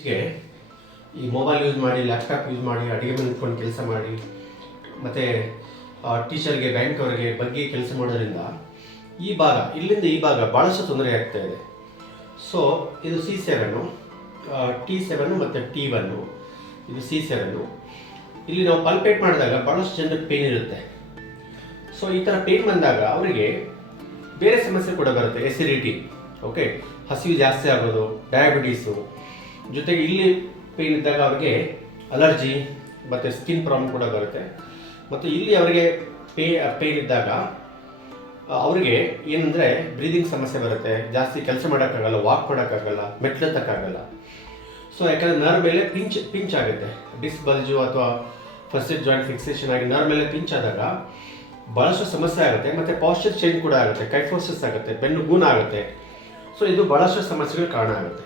ಇತ್ತೀಚೆಗೆ ಈ mobile use ಮಾಡಿ, ಲ್ಯಾಪ್ಟಾಪ್ ಯೂಸ್ ಮಾಡಿ, ಅಡುಗೆ ಮನೆ ನಿಂತ್ಕೊಂಡು ಕೆಲಸ ಮಾಡಿ, ಮತ್ತು ಟೀಚರ್ಗೆ, ಬ್ಯಾಂಕ್ ಅವರಿಗೆ ಬಗ್ಗೆ ಕೆಲಸ ಮಾಡೋದ್ರಿಂದ ಇಲ್ಲಿಂದ ಈ ಭಾಗ ಭಾಳಷ್ಟು ತೊಂದರೆ ಆಗ್ತಾ ಇದೆ. ಸೊ ಇದು C7, T7 ಮತ್ತು T1, ಇದು C7. ಇಲ್ಲಿ ನಾವು ಪಲ್ಪೇಟ್ ಮಾಡಿದಾಗ ಭಾಳಷ್ಟು ಜನರಿಗೆ ಪೇನ್ ಇರುತ್ತೆ. ಸೊ ಈ ಥರ ಪೇನ್ ಬಂದಾಗ ಅವರಿಗೆ ಬೇರೆ ಸಮಸ್ಯೆ ಕೂಡ ಬರುತ್ತೆ. ಎಸಿಡಿಟಿ, ಓಕೆ, ಹಸಿವು ಜಾಸ್ತಿ ಆಗೋದು, ಡಯಾಬಿಟೀಸು, ಜೊತೆಗೆ ಇಲ್ಲಿ ಪೇನ್ ಇದ್ದಾಗ ಅವರಿಗೆ ಅಲರ್ಜಿ ಮತ್ತು ಸ್ಕಿನ್ ಪ್ರಾಬ್ಲಮ್ ಕೂಡ ಬರುತ್ತೆ. ಮತ್ತು ಇಲ್ಲಿ ಅವರಿಗೆ ಪೇನ್ ಇದ್ದಾಗ ಅವರಿಗೆ ಏನಂದರೆ ಬ್ರೀದಿಂಗ್ ಸಮಸ್ಯೆ ಬರುತ್ತೆ, ಜಾಸ್ತಿ ಕೆಲಸ ಮಾಡೋಕ್ಕಾಗಲ್ಲ, ವಾಕ್ ಮಾಡೋಕ್ಕಾಗಲ್ಲ, ಮೆಟ್ಲೆತ್ತಕ್ಕಾಗಲ್ಲ. ಸೊ ಯಾಕಂದರೆ ನರ್ವ್ ಮೇಲೆ ಪಿಂಚ್ ಆಗುತ್ತೆ, ಡಿಸ್ಕ್ ಬಲ್ಜು ಅಥವಾ ಫಸ್ಟೆಡ್ ಜಾಯಿಂಟ್ ಫಿಕ್ಸೇಷನ್ ಆಗಿ ನರ್ವ್ ಮೇಲೆ ಪಿಂಚ್ ಆದಾಗ ಭಾಳಷ್ಟು ಸಮಸ್ಯೆ ಆಗುತ್ತೆ. ಮತ್ತು ಪಾಶ್ಚರ್ ಚೇಂಜ್ ಕೂಡ ಆಗುತ್ತೆ, ಕೈಫೋಸಿಸ್ ಆಗುತ್ತೆ, ಬೆನ್ನು ಗೂನ ಆಗುತ್ತೆ. ಸೊ ಇದು ಭಾಳಷ್ಟು ಸಮಸ್ಯೆಗಳು ಕಾರಣ ಆಗುತ್ತೆ.